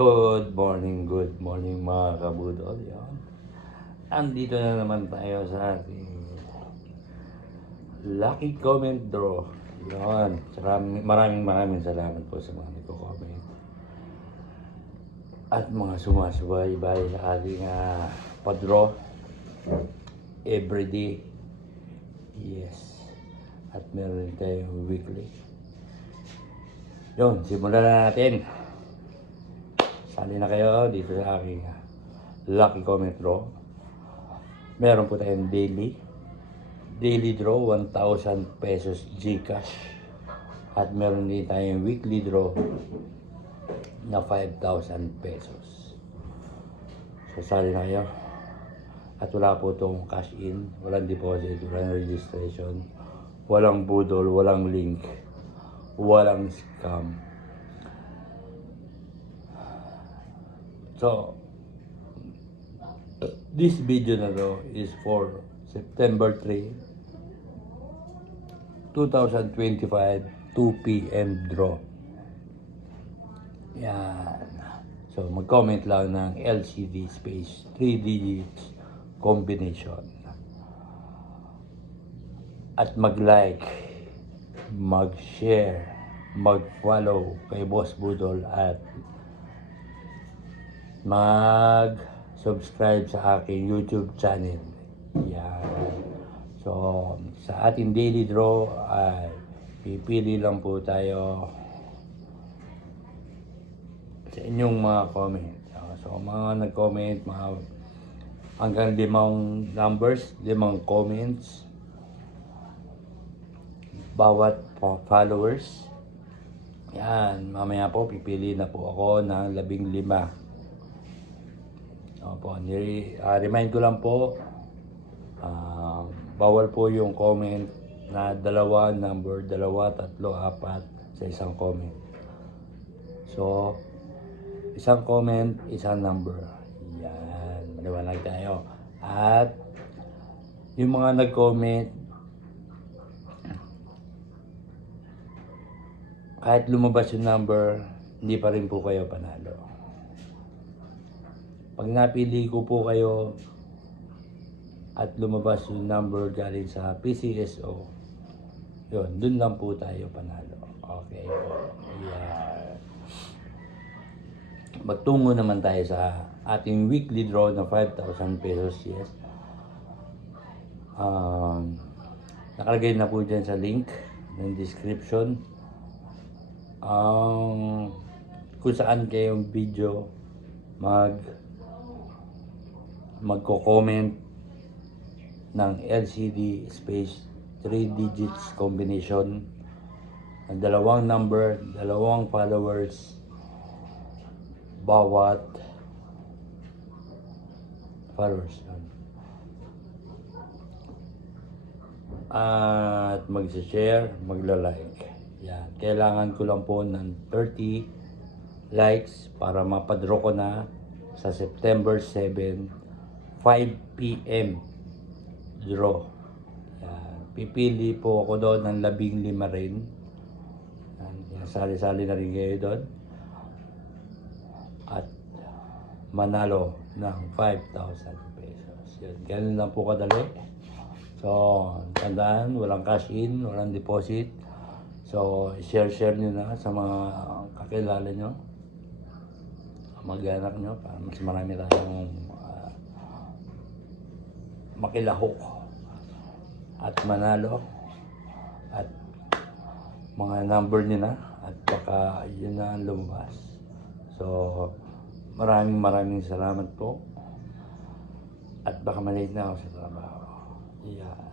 Good morning mga kabudol. Yan. Andito na naman tayo sa ating lucky comment draw. Yan. Maraming salamat po sa mga nagko-comment. At mga sumasubay-bay sa ating pa-draw everyday. Yes. At meron tayong weekly. Yun, simulan na natin. Sali na kayo dito sa aking lucky comment draw. Meron po tayong daily draw, 1,000 pesos Gcash. At meron din tayong weekly draw na 5,000 pesos. So sali na kayo. At wala po itong cash in, walang deposit, walang registration, walang budol, walang link, walang scam. So, this video na to is for September 3, 2025, 2 p.m. draw. Yan. So, mag-comment lang ng LCD space 3 digits combination. At mag-like, mag-share, mag-follow kay Boss Budol at mag-subscribe sa aking YouTube channel. Yan. So, sa ating daily draw ay pipili lang po tayo sa inyong mga comment. So, mga nag-comment, hanggang 5 numbers, 5 comments bawat followers. Yan, mamaya po pipili na po ako ng 15. Opo, remind ko lang po, bawal po yung comment na 2 number, 2, 3, 4 sa isang comment. So, isang comment, isang number. Yan, maliwanag tayo. At yung mga nag-comment, kahit lumabas yung number, hindi pa rin po kayo panalo. Pag napili ko po kayo at lumabas yung number galing sa PCSO, yun, dun lang po tayo panalo. Okay po. Yeah. Magtungo naman tayo sa ating weekly draw na 5,000 pesos. Yes. Nakalagay na po dyan sa link ng description. Kung saan kayong video magko-comment ng LCD space 3 digits combination ng 2 number, 2 followers bawat followers. At mag-share, magla-like. Yan. Kailangan ko lang po ng 30 likes para mapadraw ko na sa September 7, 5 p.m. draw. Yan. Pipili po ako doon ng 15 rin. Yan. Sali-sali na rin kayo doon. At manalo ng 5,000 pesos. Yan. Ganun lang po kadali. So, tandaan, walang cash in, walang deposit. So, share nyo na sa mga kakilala nyo, mag-anak nyo, para mas marami tayong makilahok at manalo at mga number nyo na at baka yun na ang lumabas. So, maraming salamat po at baka malate na ako sa trabaho. Yeah.